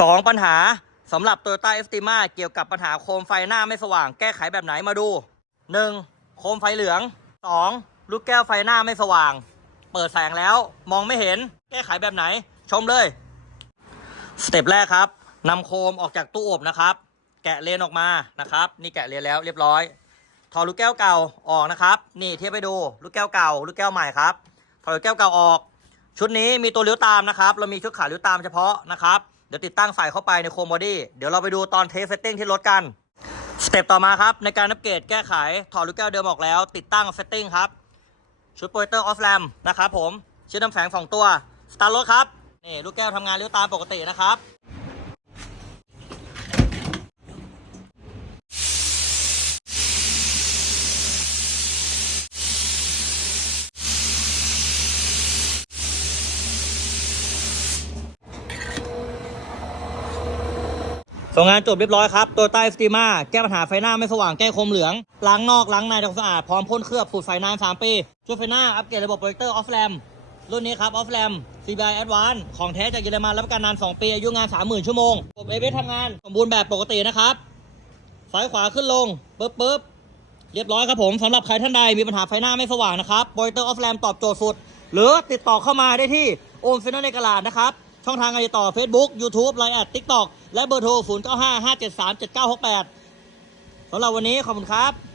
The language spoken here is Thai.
สองปัญหาสำหรับ Toyota e s t i m a เกี่ยวกับปัญหาโคมไฟหน้าไม่สว่าง แก้ไขแบบไหนมาดู 1. โคมไฟเหลือง 2. ลูกแก้วไฟหน้าไม่สว่าง เปิดแสงแล้วมองไม่เห็น แก้ไขแบบไหน ชมเลยสเต็ปแรกครับนำโคมออกจากตู้อบนะครับ แกะเลนออกมานะครับ นี่แกะเลนแล้วเรียบร้อย ถอดลูกแก้วเก่าออกนะครับ นี่เทียบไปดูลูกแก้วเก่า ลูกแก้วใหม่ครับถอดลูกแก้วเก่าออก ชุดนี้มีตัวเลี้ยวตามนะครับ เรามีชุดขาเลี้ยวตามเฉพาะนะครับ ดี๋ยวติดตั้งใส่เข้าไปในโคมบอดี้เดี๋ยวเราไปดูตอนเทสเซตติ้งที่รถกันสเต็ปต่อมาครับ ในการอัปเกรดแก้ไขถอดลูกแก้วเดิมออกแล้ว ติดตั้งเซตติ้งครับ ชุดโปรเจคเตอร์ออฟแรมนะครับผม ชิ้นน้ำแข็งสองตัว สตาร์ทรถครับ นี่ลูกแก้วทำงานเลี้ยวตามปกตินะครับ ส่งงานจบเรียบร้อยครับตัวใต้สตีมาแก้ปัญหาไฟหน้าไม่สว่างแก้คมเหลือง ล้างนอกล้างในทำความสะอาด พร้อมพ่นเคลือบสูตรไฟนาน 3 ปีชุดไฟหน้า อัปเกรดระบบโปรเจคเตอร์ออฟแรมรุ่นนี้ครับออฟแรม CBI Advance ของแท้จากเยอรมันรับประกันนาน 2 ปี อายุงาน 30,000 ชั่วโมงระบบเอเวทำงาน สมบูรณ์แบบปกตินะครับซ้ายขวาขึ้นลงปึ๊บปึ๊บเรียบร้อยครับผมสำหรับใครท่านใดมีปัญหาไฟหน้าไม่สว่างนะครับโปรเจคเตอร์ออฟแรมตอบโจทย์สุด หรือติดต่อเข้ามาได้ที่โอมเฟนในกลาดนะครับ ช่องทางการติดต่อ Facebook YouTube Line แอด TikTok และเบอร์โทร 0 9 5 5 7 3 7 9 6 8สำหรับวันนี้ขอบคุณครับ